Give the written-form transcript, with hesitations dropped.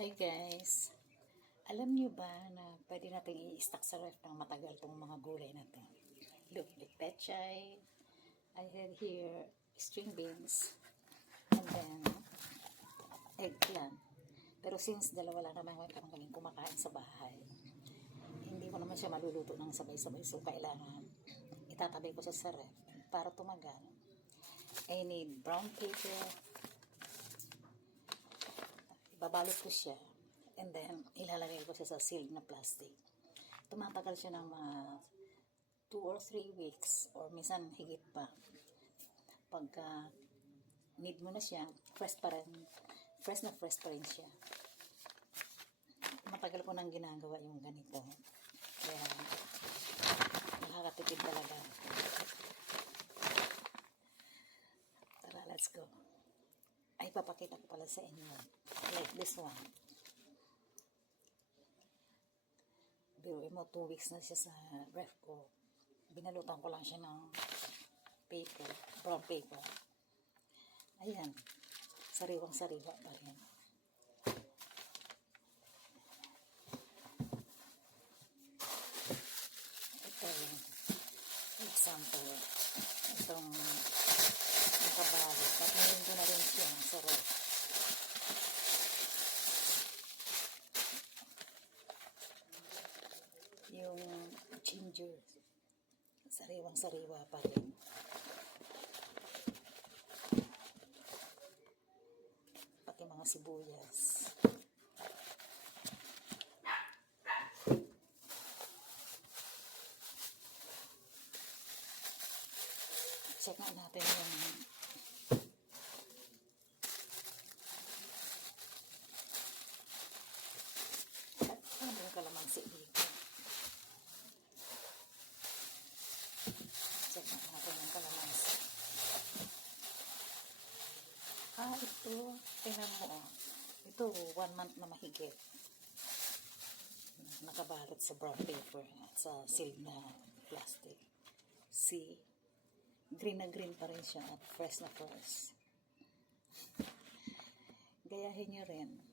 Hi guys! Alam niyo ba na pwede natin i-stock sa ref ng matagal tong mga gulay natin? Look, like pechay. I have here string beans. And then, eggplant. Pero since dalawa lang naman kaming kumakain sa bahay, hindi ko naman siya maluluto ng sabay-sabay. So, kailangan itatabi ko sa ref para tumagal. I need brown paper. Babalot ko siya. And then, ilalagay ko siya sa sealed na plastic. Tumatagal siya ng mga 2 or 3 weeks or minsan higit pa. Pagka need mo na siya, fresh pa rin siya. Matagal ko nang ginagawa yung ganito. Kaya, nakakatipid talaga. Tara, let's go. Ay, papakita ko pala sa inyo. Like this one. Biruin mo, 2 weeks na siya sa ref ko. Binalutan ko lang siya ng paper, brown paper. Ayan. Sariwang-sariwa pa rin. Ito yung example. Itong nakabalot. At ngayon ko na rin siya sa ref. Yung ginger, sariwang-sariwa pa rin. Pati mga sibuyas. Check na natin yung yung kalamansi dito. Check na natin yung kalamansi. Ito, tingnan mo. Ito, 1 month na mahigit. Nakabalot sa brown paper at sa sealed na plastic. See? Green na green pa rin siya at fresh na fresh. Gayahin nyo rin.